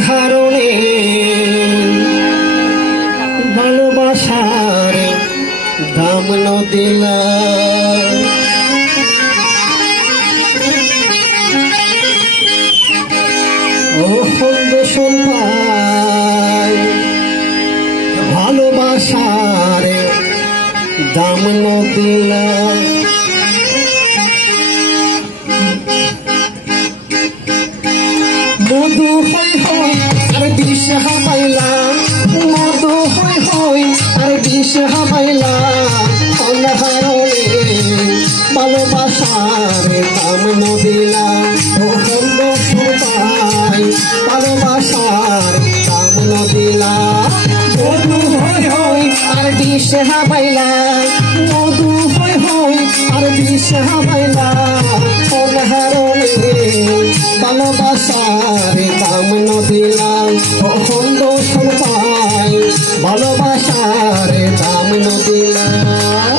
হারণে ভালোবাসার দাম নদিলা ও দোষণ পায় ভালোবাসার দাম নদিলা মধু হই হই আর বিষ হামাইলাম মধু হই হই আর বিষ হামাইলাম অনহারণে ভালোবাসার দাম নদিলাম ও বন্ধ সবাই ভালোবাসার দাম নদিলাম মধু হই হই আর বিষ হামাইলাম মধু হই হই আর বিষ হামাইলাম অনহারণে ভালোবাসার দাম নদিলাম কখন দোষণ পাই ভালোবাসার দাম নদিলাম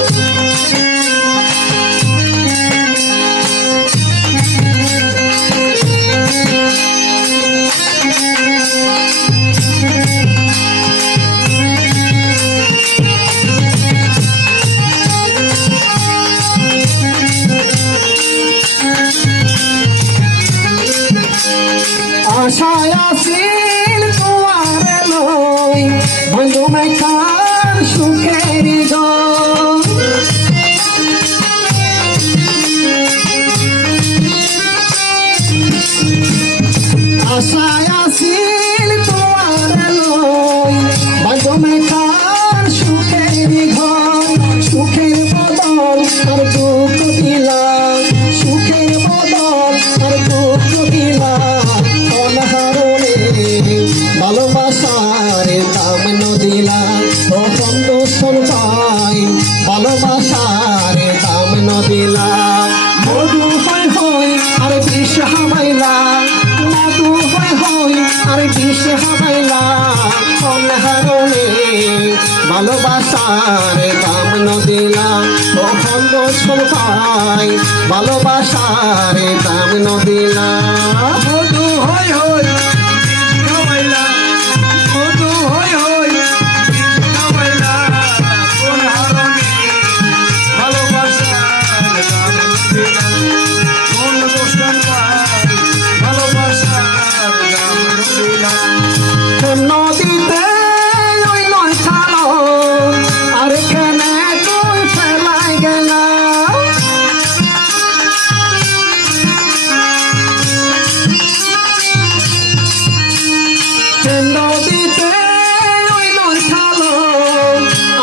আশায় আছেন তোমার লই বন্ধু মেকার সুখের গো আশায় আছেন তোমার লই বন্ধু মেকার সুখের ঘর সুখের বদল আর দুঃখ দিলাম সুখের বদল আর দুঃখ দিলাম ভালোবাসার দাম নদিলাম তখন দোষণ পাই ভালোবাসার দাম নদিলাম মধু হই হই আর বিষ হামাইলাম মধু হই হই আর বিষ হামাইলাম অনহারণে ভালোবাসার দাম নদিলাম তখন দোষণ পাই ভালোবাসার দাম নদিলাম মধু হই হই নদীতে ওই নয় খালো আর এখানে তুই ফেলাই গেল নদীতে ওই নয় খালো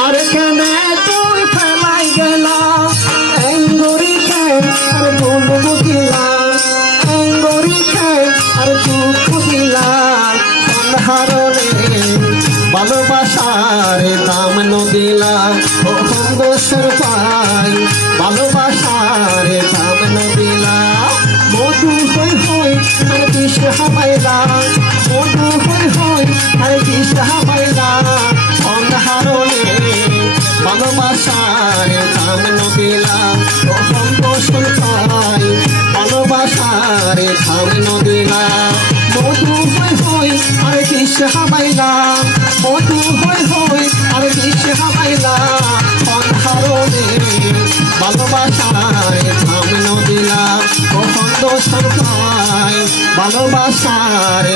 আর এখানে তুই ফেলাই গেল এঙ্গরি খেয়ে আর বন্ধু দিলাম এঙ্গরি খেয়ে আর দুঃখ দিলাম হারণে ভালোবাসার দাম নদিলাম কখন দোষণ পাই ভালোবাসার দাম নদিলাম মধু হই হই আর বিষ হামাইলাম মধু হই হই আর বিষ হামাইলাম অনহারণে ভালোবাসার দাম নদিলাম কখন দোষণ পাই ভালোবাসার দাম নদিলাম মধু হই হই আর বিষ হামাইলাম মধু হই হই আর বিষ হামাইলাম অনহারণে ভালোবাসার দাম নদিলাম কখন দোষণ পাই ভালোবাসার